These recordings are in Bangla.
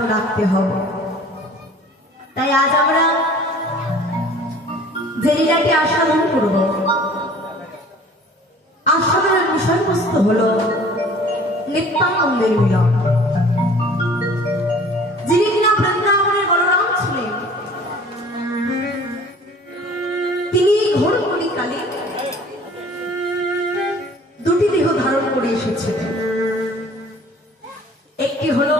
তো রাখতে হবে। তাই আজ আমরা যে লীলাটি আস্বাদন করব, আস্বাদনের বিষয়বস্তু হল নিত্যানন্দের মিলন। যিনি কিনা বৃন্দাবনের বলরাম ছিলেন, তিনি ঘোর কলিকালে দুটি দেহ ধারণ করে এসেছিলেন। একটি হলো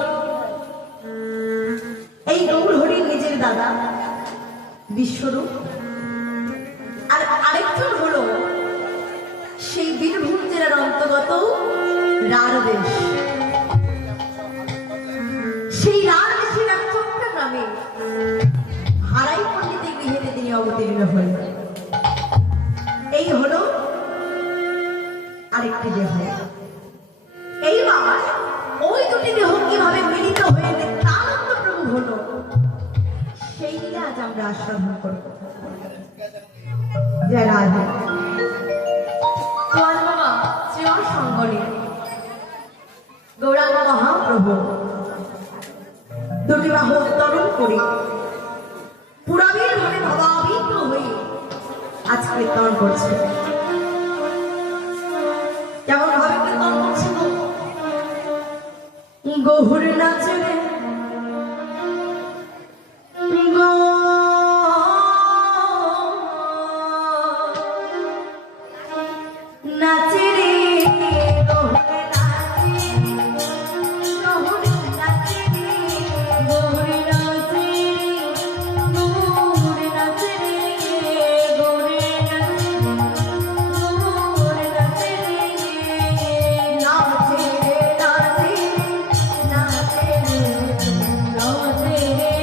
এই গৌরহরির নিজের দাদা বিশ্বরূপ, আর আরেকজন হলো সেই বীরভূম জেলার অন্তর্গত রাঢ় দেশ। সেই রাঢ় দেশের এক ছোট্ট গ্রামে হারাই পণ্ডিতের গৃহেতে তিনি অবতীর্ণ হলেন। এই হলো আরেকটি দেহ। এইবার ওই দুটি দেহ কিভাবে মিলিত হয়ে নিত্যানন্দ প্রভু হলো, সেইটা আজ আমরা আস্বাদন করব। জয় রাধে। তোমার বাবা শ্রীয় সঙ্গনে গৌরাঙ্গ মহাপ্রভু দুটি বাহু উত্তোলন করে পুরাবীর ভাবে ভাবাবিত হয়ে আজ কীর্তন করছে। কেমন ভাবে কীর্তন করছে? গৌর নাচে রে নাচে রে গৌর নাচে রে গৌর নাচে গৌর নাচে রে গৌর নাচে রে নাচে রে নাচে নাচে রে নাচে রে নাচে